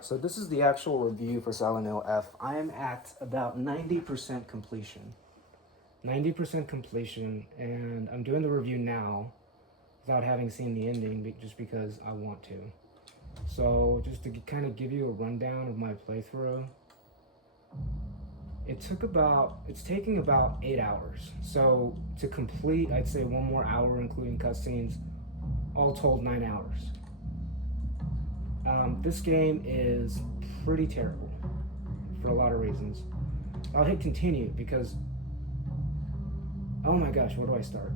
Alright, so this is the actual review for Silent Hill F. I am at about 90% completion. 90% completion, and I'm doing the review now without having seen the ending just because I want to. So, just to kind of give you a rundown of my playthrough, it's taking about 8 hours. So, to complete, I'd say one more hour, including cutscenes, all told 9 hours. This game is pretty terrible for a lot of reasons. I'll hit continue because, oh my gosh, where do I start?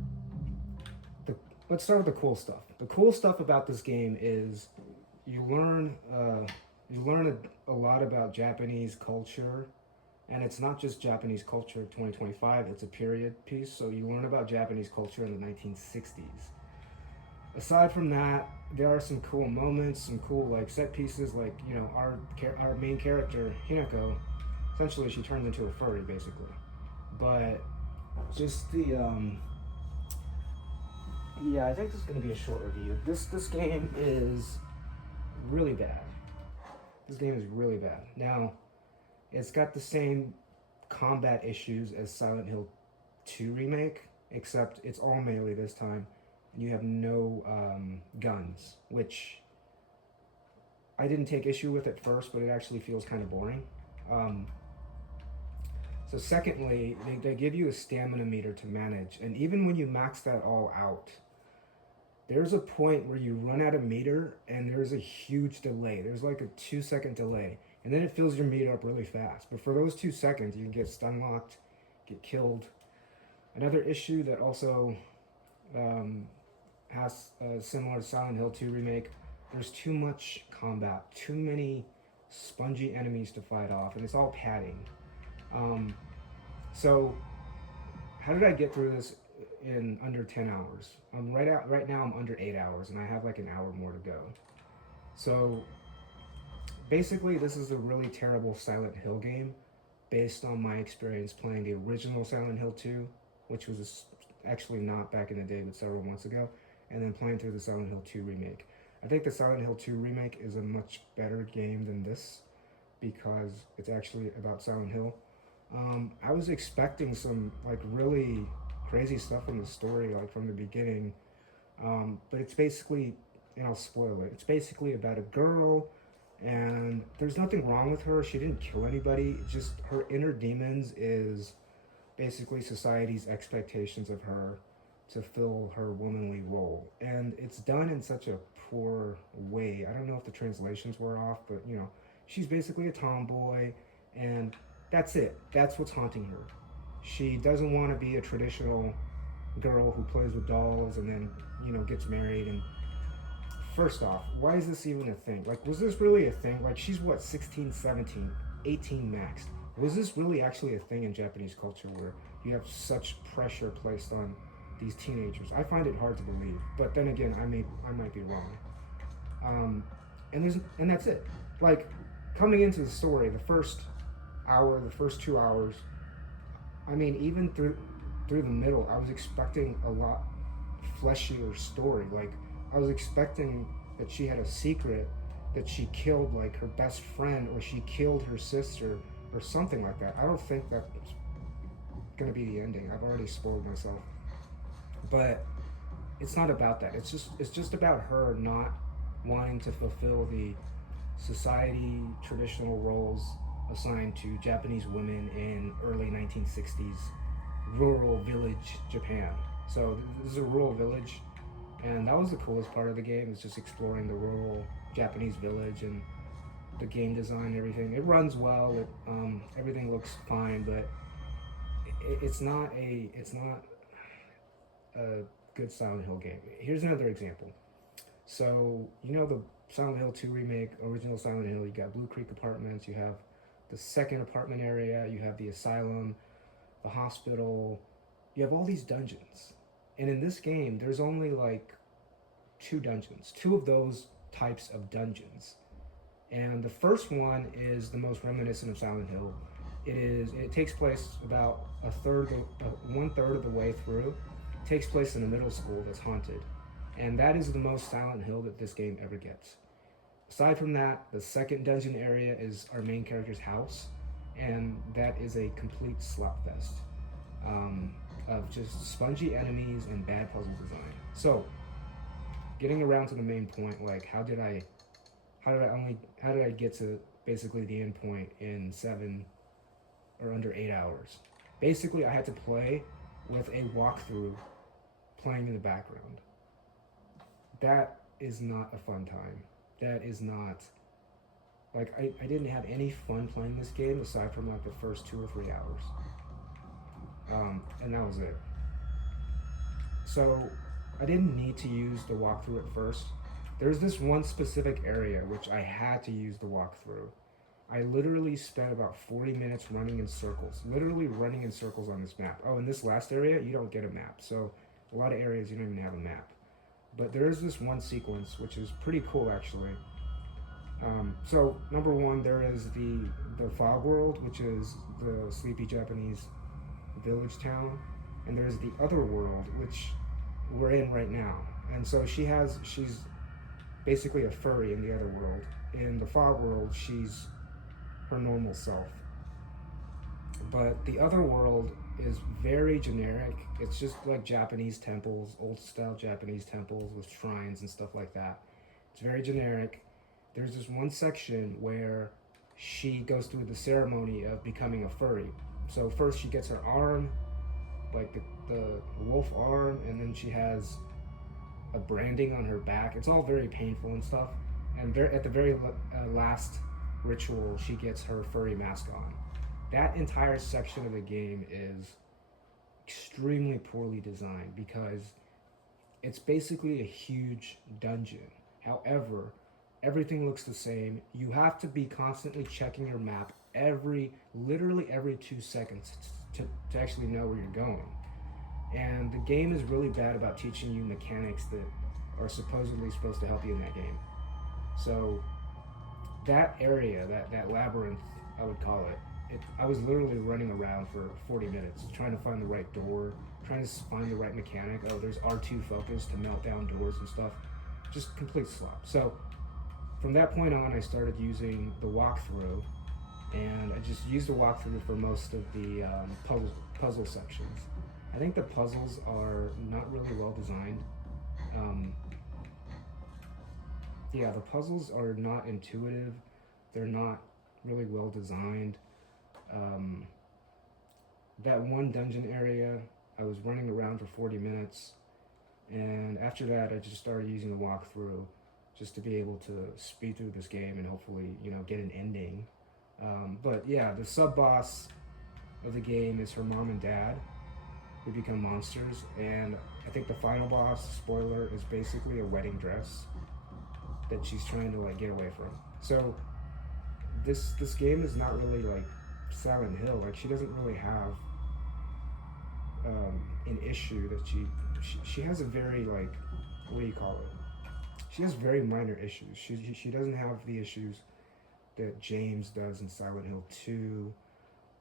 Let's start with the cool stuff. The cool stuff about this game is you learn a lot about Japanese culture, and it's not just Japanese culture of 2025, it's a period piece, so you learn about Japanese culture in the 1960s. Aside from that, there are some cool moments, some cool like set pieces, like, you know, our main character Hinako, essentially she turns into a furry basically. But just the yeah, I think this is going to be a short review. This game is really bad. This game is really bad. Now, it's got the same combat issues as Silent Hill 2 Remake, except it's all melee this time, and you have no guns, which I didn't take issue with at first, but it actually feels kind of boring. So secondly, they give you a stamina meter to manage, and even when you max that all out, there's a point where you run out of meter and there's a huge delay. There's like a 2-second delay, and then it fills your meter up really fast. But for those 2 seconds, you can get stun locked, get killed. Another issue that also has similar to Silent Hill 2 Remake, there's too much combat, too many spongy enemies to fight off, and it's all padding. So how did I get through this in under 10 hours? Right now I'm under 8 hours, and I have like an hour more to go. So basically this is a really terrible Silent Hill game based on my experience playing the original Silent Hill 2, which was actually not back in the day but several months ago, and then playing through the Silent Hill 2 Remake. I think the Silent Hill 2 Remake is a much better game than this because it's actually about Silent Hill. I was expecting some like really crazy stuff from the story, like from the beginning, but it's basically, and I'll spoil it, it's basically about a girl, and there's nothing wrong with her. She didn't kill anybody. It's just her inner demons is basically society's expectations of her to fill her womanly role, and it's done in such a poor way. I don't know if the translations were off, but you know, she's basically a tomboy, and that's it. That's what's haunting her. She doesn't want to be a traditional girl who plays with dolls and then, you know, gets married. And first off, why is this even a thing? Like, was this really a thing? Like, she's what, 16, 17, 18 max. Was this really actually a thing in Japanese culture where you have such pressure placed on these teenagers? I find it hard to believe, but then again, I might be wrong. And that's it. Like, coming into the story, the first 2 hours, I mean, even through the middle, I was expecting a lot fleshier story. Like, I was expecting that she had a secret, that she killed like her best friend, or she killed her sister, or something like that. I don't think that's gonna be the ending. I've already spoiled myself. But it's not about that. It's just about her not wanting to fulfill the society traditional roles assigned to Japanese women in early 1960s rural village Japan. So this is a rural village, and that was the coolest part of the game, is just exploring the rural Japanese village and the game design and everything. It runs well, everything looks fine, but it's not a good Silent Hill game. Here's another example. So, you know, the Silent Hill 2 Remake, original Silent Hill, you got Blue Creek Apartments, you have the second apartment area, you have the asylum, the hospital, you have all these dungeons. And in this game, there's only like 2 dungeons, 2 of those types of dungeons. And the first one is the most reminiscent of Silent Hill. It takes place about 1/3 of the way through. It takes place in a middle school that's haunted. And that is the most Silent Hill that this game ever gets. Aside from that, the second dungeon area is our main character's house, and that is a complete slapfest um, of just spongy enemies and bad puzzle design. So, getting around to the main point, like how did I get to basically the end point in 7 or under 8 hours? Basically, I had to play with a walkthrough playing in the background. That is not a fun time. That is not like I didn't have any fun playing this game aside from like the first 2 or 3 hours, and that was it. So I didn't need to use the walkthrough at first. There's this one specific area which I had to use the walkthrough. I literally spent about 40 minutes running in circles, literally running in circles on this map. Oh, in this last area, you don't get a map. So a lot of areas you don't even have a map. But there is this one sequence which is pretty cool actually. So number one, there is the fog world, which is the sleepy Japanese village town, and there's the other world which we're in right now. And so she's basically a furry in the other world. In the fog world, she's her normal self. But the other world is very generic. It's just like Japanese temples, old style Japanese temples with shrines and stuff like that. It's very generic. There's this one section where she goes through the ceremony of becoming a furry. So first she gets her arm, like the wolf arm, and then she has a branding on her back. It's all very painful and stuff. And at the very last ritual, she gets her furry mask on. That entire section of the game is extremely poorly designed because it's basically a huge dungeon. However, everything looks the same. You have to be constantly checking your map literally every 2 seconds to actually know where you're going. And the game is really bad about teaching you mechanics that are supposedly supposed to help you in that game. So that area, that labyrinth, I would call it, I was literally running around for 40 minutes trying to find the right door, trying to find the right mechanic. Oh, there's R2 focus to melt down doors and stuff. Just complete slop. So from that point on, I started using the walkthrough, and I just used the walkthrough for most of the puzzle sections. I think the puzzles are not really well designed. Yeah, the puzzles are not intuitive. They're not really well designed. That one dungeon area, I was running around for 40 minutes, and after that, I just started using the walkthrough just to be able to speed through this game and hopefully, get an ending. But yeah, the sub boss of the game is her mom and dad, who become monsters, and I think the final boss, spoiler, is basically a wedding dress that she's trying to get away from. So this game is not really like Silent Hill. Like, she doesn't really have an issue that she has a very what do you call it? She has very minor issues. She doesn't have the issues that James does in Silent Hill 2,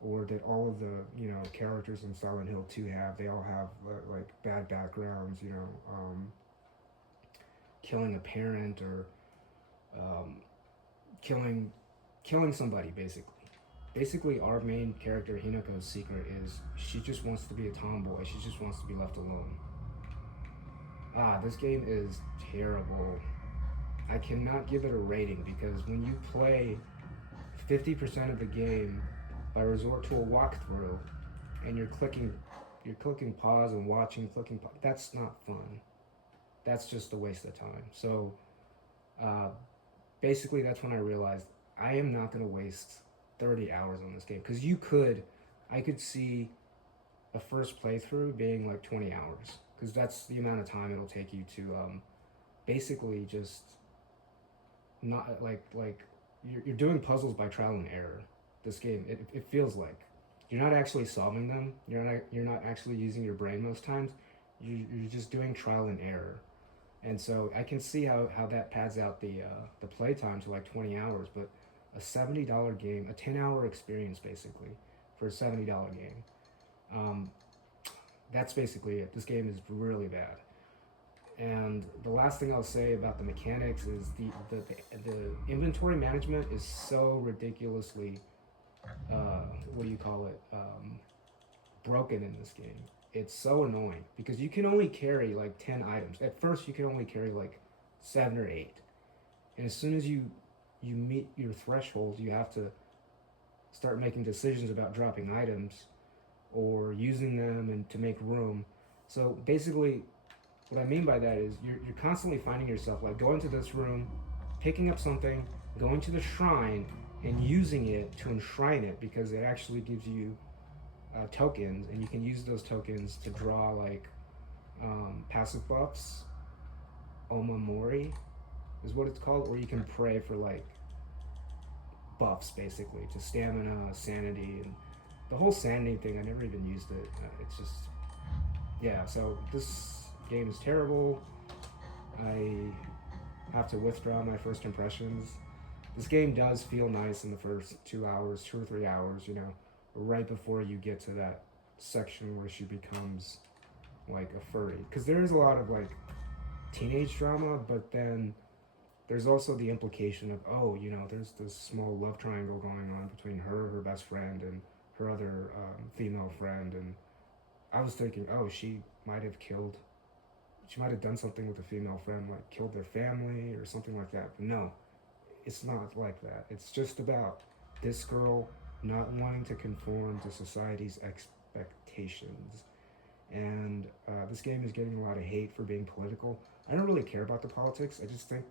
or that all of the characters in Silent Hill 2 have. They all have bad backgrounds, killing a parent or killing somebody basically. Basically, our main character, Hinako's secret is she just wants to be a tomboy. She just wants to be left alone. This game is terrible. I cannot give it a rating because when you play 50% of the game by resort to a walkthrough and you're clicking pause and watching, that's not fun. That's just a waste of time. So basically that's when I realized I am not going to waste 30 hours on this game, because I could see a first playthrough being 20 hours, because that's the amount of time it'll take you to basically just not you're doing puzzles by trial and error. This game, it feels like you're not actually solving them. You're not actually using your brain most times. You're just doing trial and error. And so I can see how that pads out the playtime to 20 hours, but a $70 game, a 10-hour experience basically for a $70 game. That's basically it. This game is really bad. And the last thing I'll say about the mechanics is the inventory management is so ridiculously, what do you call it, broken in this game. It's so annoying because you can only carry like 10 items. At first, you can only carry like 7 or 8. And as soon as you meet your threshold, you have to start making decisions about dropping items or using them and to make room. So basically, what I mean by that is you're constantly finding yourself like going to this room, picking up something, going to the shrine, and using it to enshrine it because it actually gives you tokens, and you can use those tokens to draw like passive buffs. Omamori is what it's called, or you can pray for like buffs basically to stamina, sanity, and the whole sanity thing. I never even used it. It's just, yeah. So this game is terrible. I have to withdraw my first impressions. This game does feel nice in the first 2 hours, 2 or 3 hours, you know, right before you get to that section where she becomes like a furry. Because there is a lot of like teenage drama, but then there's also the implication of, oh, you know, there's this small love triangle going on between her best friend, and her other female friend. And I was thinking, oh, she might have done something with the female friend, like killed their family or something like that. But no, it's not like that. It's just about this girl not wanting to conform to society's expectations. And this game is getting a lot of hate for being political. I don't really care about the politics. I just think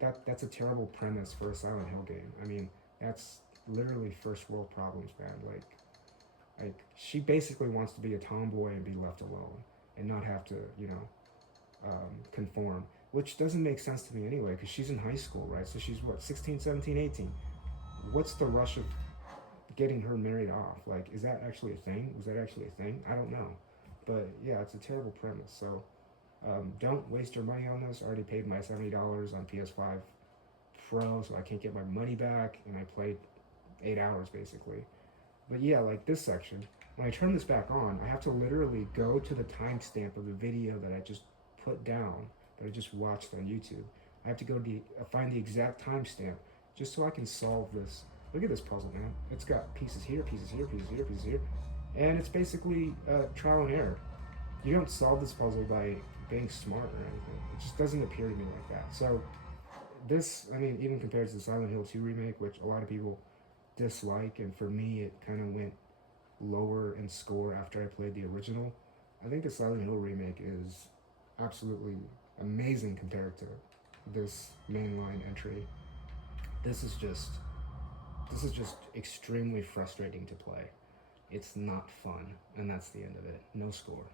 that's a terrible premise for a Silent Hill game. I mean, that's literally first world problems, man. Like she basically wants to be a tomboy and be left alone and not have to, you know, conform, which doesn't make sense to me anyway, because she's in high school, right? So she's what, 16, 17, 18. What's the rush of getting her married off? Like, is that actually a thing? Was that actually a thing? I don't know. But yeah, it's a terrible premise. So don't waste your money on this. I already paid my $70 on PS5 Pro, so I can't get my money back, and I played 8 hours basically. But yeah, like this section, when I turn this back on, I have to literally go to the timestamp of the video that I just put down, that I just watched on YouTube. I have to go to find the exact timestamp just so I can solve this. Look at this puzzle, man. It's got pieces here, pieces here, pieces here, pieces here. And it's basically trial and error. You don't solve this puzzle by being smart or anything. It just doesn't appear to me like that. So this, I mean, even compared to the Silent Hill 2 remake, which a lot of people dislike, and for me it kind of went lower in score after I played the original, I think the Silent Hill remake is absolutely amazing compared to this mainline entry. This is just extremely frustrating to play. It's not fun, and that's the end of it. No score.